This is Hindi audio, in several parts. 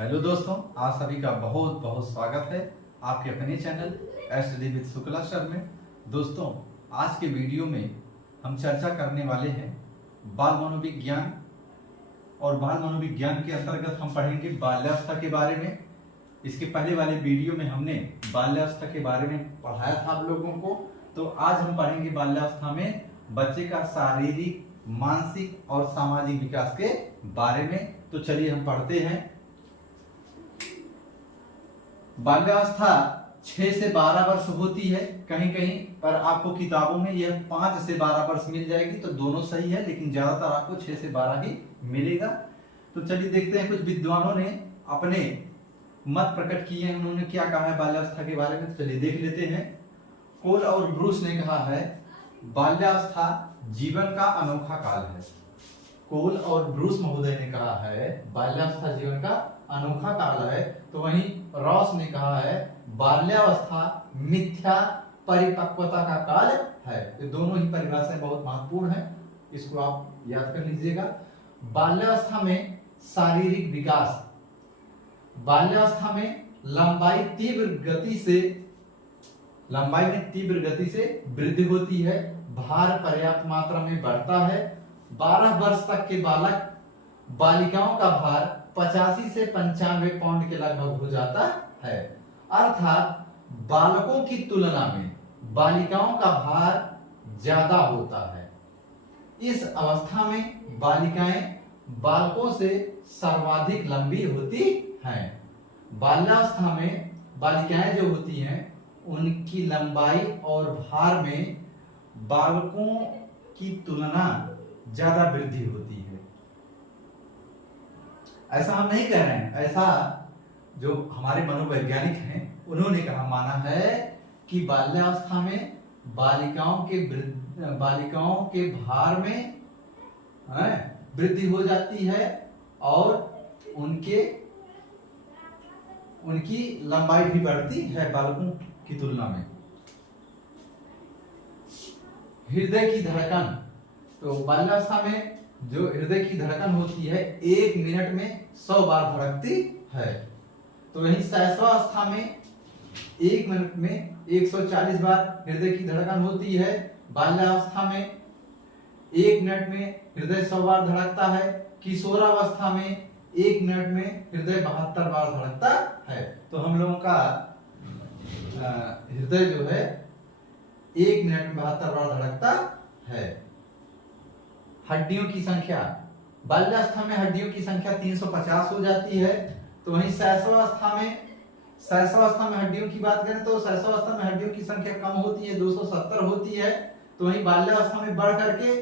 हेलो दोस्तों, आप सभी का बहुत बहुत स्वागत है आपके अपने channel study with Shukla sir में। दोस्तों, आज के वीडियो में हम चर्चा करने वाले हैं बाल मनोविज्ञान। और बाल मनोविज्ञान के अंतर्गत हम पढ़ेंगे बाल्यावस्था के बारे में। इसके पहले वाले वीडियो में हमने बाल्यावस्था के बारे में पढ़ाया था आप लोगों को। तो आज हम पढ़ेंगे बाल्यावस्था में बच्चे का शारीरिक, मानसिक और सामाजिक विकास के बारे में। तो चलिए हम पढ़ते हैं। बाल्यावस्था 6 से 12 वर्ष होती है। कहीं कहीं पर आपको किताबों में यह 5 से 12 वर्ष मिल जाएगी, तो दोनों सही है, लेकिन ज्यादातर आपको 6 से 12 ही मिलेगा। तो चलिए देखते हैं, कुछ विद्वानों ने अपने मत प्रकट किए हैं, उन्होंने क्या कहा है बाल्यावस्था के बारे में। तो चलिए देख लेते हैं। कोल और ब्रूस ने कहा है बाल्यावस्था जीवन का अनोखा काल है। कोल और ब्रूस महोदय ने कहा है बाल्यावस्था जीवन का अनोखा काल है। तो वहीं रॉस ने कहा है बाल्यावस्था मिथ्या परिपक्वता का काल है। तो दोनों ही परिभाषाएं बहुत महत्वपूर्ण है, इसको आप याद कर लीजिएगा। बाल्यावस्था में शारीरिक विकास, बाल्यावस्था में लंबाई में तीव्र गति से वृद्धि होती है, भार पर्याप्त मात्रा में बढ़ता है। 12 वर्ष तक के बालिकाओं का भार 85 से 95 पाउंड के लगभग हो जाता है। अर्थात बालकों की तुलना में बालिकाओं का भार ज्यादा होता है। इस अवस्था में बालिकाएं बालकों से सर्वाधिक लंबी होती हैं। बाल्यावस्था में बालिकाएं जो होती हैं उनकी लंबाई और भार में बालकों की तुलना ज्यादा वृद्धि होती है। ऐसा हम नहीं कह रहे हैं, ऐसा जो हमारे मनोवैज्ञानिक हैं उन्होंने कहा, माना है कि बाल्यावस्था में बालिकाओं के भार में वृद्धि हो जाती है और उनकी लंबाई भी बढ़ती है बालकों की तुलना में। हृदय की धड़कन, तो बाल्यावस्था में जो हृदय की धड़कन होती है 1 मिनट में 100 बार धड़कती है। तो वहीं शैशवावस्था में 1 मिनट में 140 बार हृदय की धड़कन होती है। बाल्यावस्था में 1 मिनट में हृदय 100 बार धड़कता है। किशोरावस्था में 1 मिनट में हृदय 72 बार धड़कता है। तो हम लोगों का हृदय जो है 1 मिनट में 72 बार धड़कता है। हड्डियों की संख्या, बाल्यावस्था में हड्डियों की संख्या 350 हो जाती है। तो वहीं शैशवावस्था में हड्डियों की बात करें तो शैशवावस्था में हड्डियों की संख्या कम होती है, 270 होती है। तो वहीं बाल्यावस्था में बढ़ करके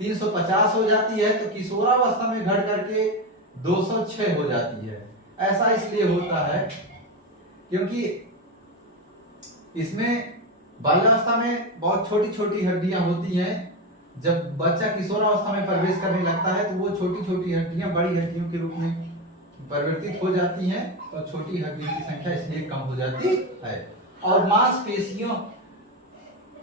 350 हो जाती है। तो किशोरावस्था में घट करके 206 हो जाती है। ऐसा इसलिए होता है क्योंकि इसमें बाल्यावस्था में बहुत छोटी छोटी हड्डियां होती हैं। जब बच्चा किशोरावस्था में प्रवेश करने लगता है तो वो छोटी छोटी हड्डियां बड़ी हड्डियों के रूप में परिवर्तित हो जाती हैं और छोटी हड्डियों की संख्या इसलिए कम हो जाती है। और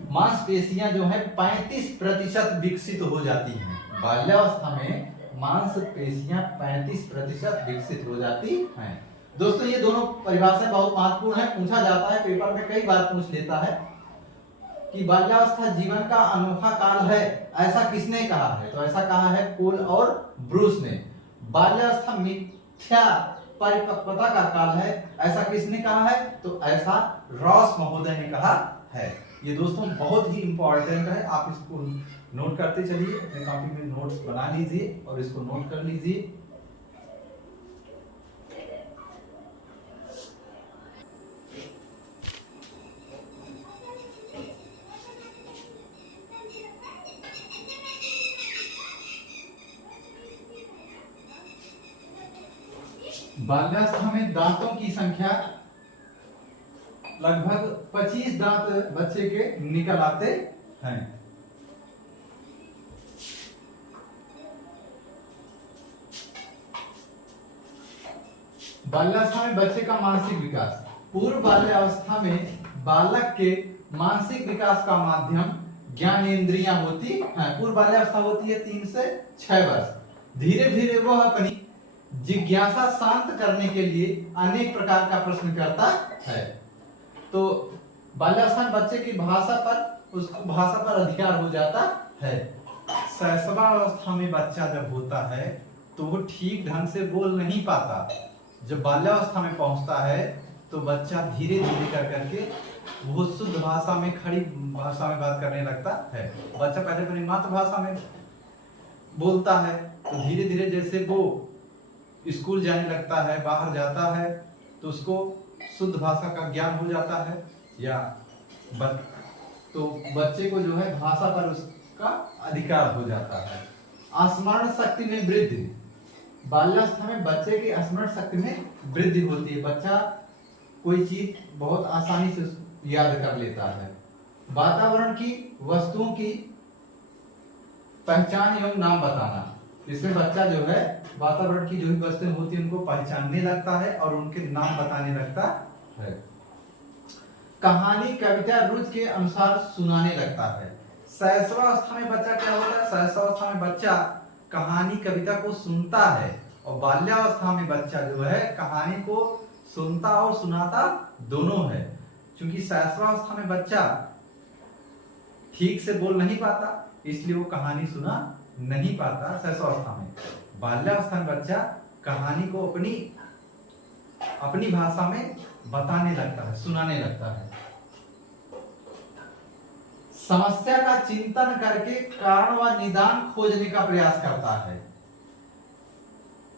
मांसपेशियां जो है 35% विकसित हो जाती हैं। बाल्यावस्था में मांसपेशियां 35% विकसित हो जाती हैं। दोस्तों, ये दोनों परिभाषाएं बहुत महत्वपूर्ण है, पूछा जाता है, पेपर में कई बार पूछ लेता है कि बाल्यावस्था जीवन का अनोखा काल है, ऐसा किसने कहा है। तो ऐसा कहा है कोल और ब्रूस ने। बाल्यावस्था मिथ्या परिपक्वता का काल है, ऐसा किसने कहा है। तो ऐसा रॉस महोदय ने कहा है। ये दोस्तों बहुत ही इंपॉर्टेंट है, आप इसको नोट करते चलिए, अपने कॉपी में नोट्स बना लीजिए और इसको नोट कर लीजिए। बाल्यावस्था में दांतों की संख्या लगभग 25 दांत बच्चे के निकल आते हैं। बाल्यावस्था में बच्चे का मानसिक विकास, पूर्व बाल्यावस्था में बालक के मानसिक विकास का माध्यम ज्ञानेंद्रियां होती हैं। पूर्व बाल्यावस्था होती है 3 से 6 वर्ष। धीरे धीरे वह अपनी जिज्ञासा शांत करने के लिए अनेक प्रकार का प्रश्न करता है। तो बाल्यावस्था में बच्चे की भाषा पर, उसको भाषा पर अधिकार हो जाता है। शैशवावस्था में बच्चा जब होता है तो वो ठीक ढंग से बोल नहीं पाता। जब बाल्यावस्था में पहुंचता है तो बच्चा धीरे धीरे कर करके वो शुद्ध भाषा में, खड़ी भाषा में बात करने लगता है। बच्चा पहले अपनी मातृभाषा में बोलता है, तो धीरे धीरे जैसे वो स्कूल जाने लगता है, बाहर जाता है, तो उसको शुद्ध भाषा का ज्ञान हो जाता है। या तो बच्चे को जो है भाषा पर उसका अधिकार हो जाता है। स्मरण शक्ति में वृद्धि, बाल्यावस्था में बच्चे की स्मरण शक्ति में वृद्धि होती है। बच्चा कोई चीज बहुत आसानी से याद कर लेता है। वातावरण की वस्तुओं की पहचान एवं नाम बताना, इसमें बच्चा जो है वातावरण की जो भी वस्तुएं होती है उनको पहचानने लगता है और उनके नाम बताने लगता है। कहानी कविता रुचि के अनुसार सुनाने लगता है। शैशवावस्था में बच्चा क्या होता है? शैशवावस्था में बच्चा कहानी कविता को सुनता है, और बाल्यावस्था में बच्चा जो है कहानी को सुनता और सुनाता दोनों है। क्योंकि शैशवावस्था में बच्चा ठीक से बोल नहीं पाता, इसलिए वो कहानी सुना नहीं पाता शैशवावस्था में। बाल्यावस्था में बच्चा कहानी को अपनी भाषा में बताने लगता है, सुनाने लगता है। समस्या का चिंतन करके कारण व निदान खोजने का प्रयास करता है।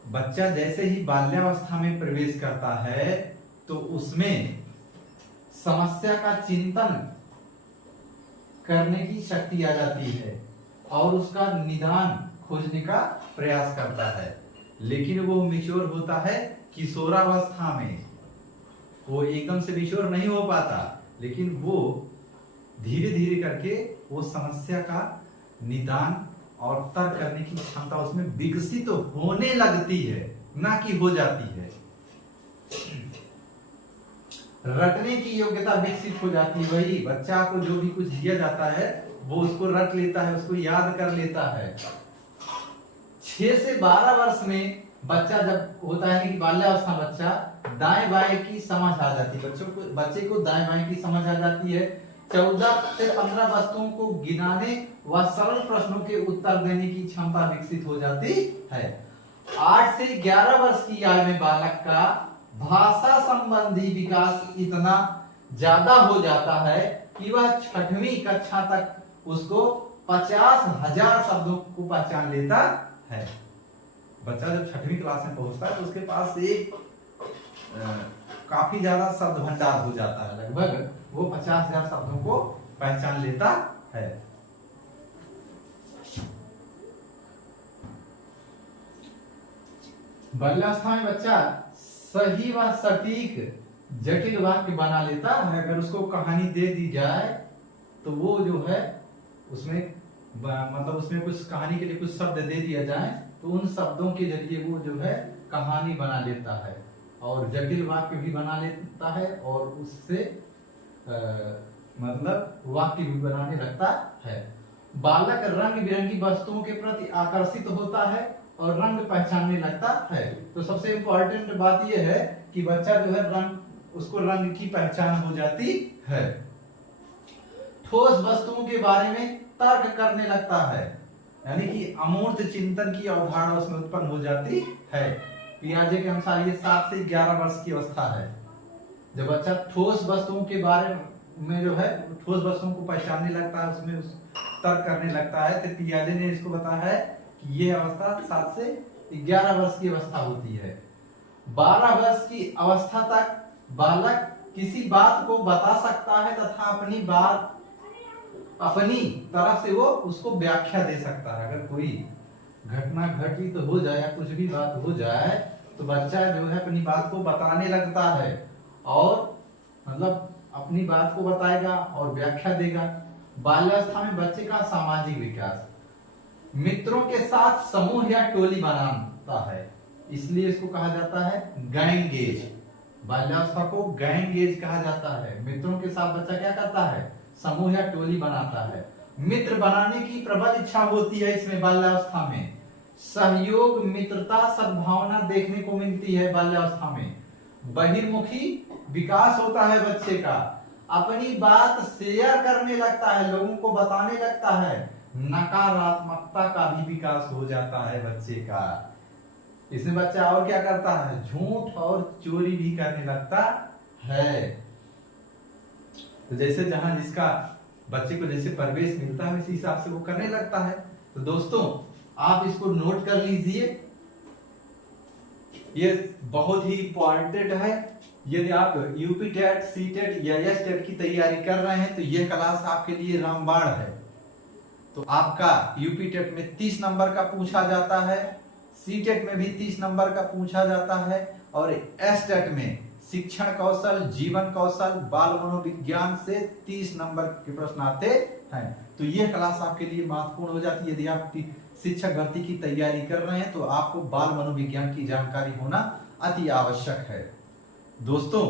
बच्चा जैसे ही बाल्यावस्था में प्रवेश करता है तो उसमें समस्या का चिंतन करने की शक्ति आ जाती है और उसका निदान खोजने का प्रयास करता है। लेकिन वो मैच्योर होता है किशोरावस्था में, वो एकदम से मैच्योर नहीं हो पाता, लेकिन वो धीरे धीरे करके वो समस्या का निदान और तर्क करने की क्षमता उसमें विकसित तो होने लगती है, ना कि हो जाती है। रटने की योग्यता विकसित हो जाती है। वही बच्चा को जो भी कुछ दिया जाता है वो उसको रट लेता है, उसको याद कर लेता है। 6 से 12 वर्ष में बच्चा जब होता है कि बाल्यावस्था बच्चा दाएं बाएं की समझ आ जाती है। बच्चे को दाएं बाएं की समझ आ जाती है। 14 से 15 वस्तुओं को गिनाने व सरल प्रश्नों के उत्तर देने की क्षमता विकसित हो जाती है। 8 से 11 वर्ष की आयु में बालक का भाषा संबंधी विकास इतना ज्यादा हो जाता है कि वह 6वीं कक्षा तक उसको 50,000 शब्दों को पहचान लेता है। बच्चा जब 6वीं क्लास में पहुंचता है तो उसके पास एक काफी ज्यादा शब्द भंडार हो जाता है। लगभग वो 50,000 शब्दों को पहचान लेता है। बाल्यावस्था में बच्चा सही व सटीक जटिल वाक्य बना लेता है। अगर उसको कहानी दे दी जाए तो वो जो है उसमें मतलब उसमें कुछ कहानी के लिए कुछ शब्द दे दिया जाए तो उन शब्दों के जरिए वो जो है कहानी बना लेता है और जटिल वाक्य भी बना लेता है और उससे मतलब वाक्य भी बनाने लगता है। बालक रंग बिरंगी वस्तुओं के प्रति आकर्षित होता है और रंग पहचानने लगता है। तो सबसे इम्पोर्टेंट बात यह है कि बच्चा जो है उसको रंग की पहचान हो जाती है। ठोस वस्तुओं के बारे में तर्क करने लगता है, यानी कि अमूर्त चिंतन की अवधारणा उसमें उत्पन्न हो जाती है। पियाजे के अनुसार ये 7 से 11 वर्ष की अवस्था है जब बच्चा ठोस वस्तुओं के बारे में जो है ठोस वस्तुओं को पहचानने लगता है, उसमें तर्क करने लगता है। तो पियाजे ने इसको बताया है कि यह अवस्था 7 से 11 वर्ष की अवस्था होती है। 12 वर्ष की अवस्था तक बालक किसी बात को बता सकता है तथा अपनी तरफ से वो उसको व्याख्या दे सकता है। अगर कोई घटना घटित हो जाए या कुछ भी बात हो जाए तो बच्चा जो है अपनी बात को बताने लगता है और मतलब अपनी बात को बताएगा और व्याख्या देगा। बाल्यावस्था में बच्चे का सामाजिक विकास, मित्रों के साथ समूह या टोली बनाता है, इसलिए इसको कहा जाता है गैंगेज। बाल्यावस्था को गैंगेज कहा जाता है। मित्रों के साथ बच्चा क्या करता है? समूह या टोली बनाता है। मित्र बनाने की प्रबल इच्छा होती है इसमें बाल्यावस्था में। सहयोग, मित्रता, सद्भावना देखने को मिलती है बाल्यावस्था में। बहिर्मुखी विकास होता है बच्चे का, अपनी बात शेयर करने लगता है, लोगों को बताने लगता है। नकारात्मकता का भी विकास हो जाता है बच्चे का। इसमें बच्चा और क्या करता है, झूठ और चोरी भी करने लगता है। तो जैसे जहां जिसका बच्चे को जैसे परिवेश मिलता है उसी हिसाब से वो करने लगता है। तो दोस्तों आप इसको नोट कर लीजिए, ये बहुत ही इंपॉर्टेंट है। यदि आप यूपी टेट, सी टेट या एस टेट की तैयारी कर रहे हैं तो ये क्लास आपके लिए रामबाण है। तो आपका यूपी टेट में 30 नंबर का पूछा जाता है, सी टेट में भी 30 नंबर का पूछा जाता है, और एस टेट में शिक्षण कौशल, जीवन कौशल, बाल मनोविज्ञान से 30 नंबर के प्रश्न आते हैं। तो ये क्लास आपके लिए महत्वपूर्ण हो जाती है। यदि आप शिक्षक भर्ती की तैयारी कर रहे हैं तो आपको बाल मनोविज्ञान की जानकारी होना अति आवश्यक है। दोस्तों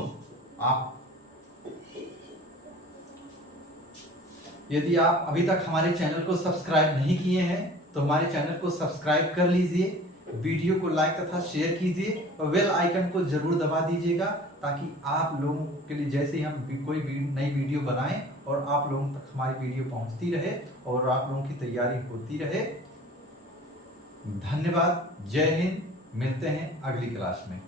यदि आप अभी तक हमारे चैनल को सब्सक्राइब नहीं किए हैं तो हमारे चैनल को सब्सक्राइब कर लीजिए, वीडियो को लाइक तथा शेयर कीजिए और बेल आइकन को जरूर दबा दीजिएगा, ताकि आप लोगों के लिए जैसे ही हम कोई नई वीडियो बनाएं और आप लोगों तक हमारी वीडियो पहुंचती रहे और आप लोगों की तैयारी होती रहे। धन्यवाद, जय हिंद, मिलते हैं अगली क्लास में।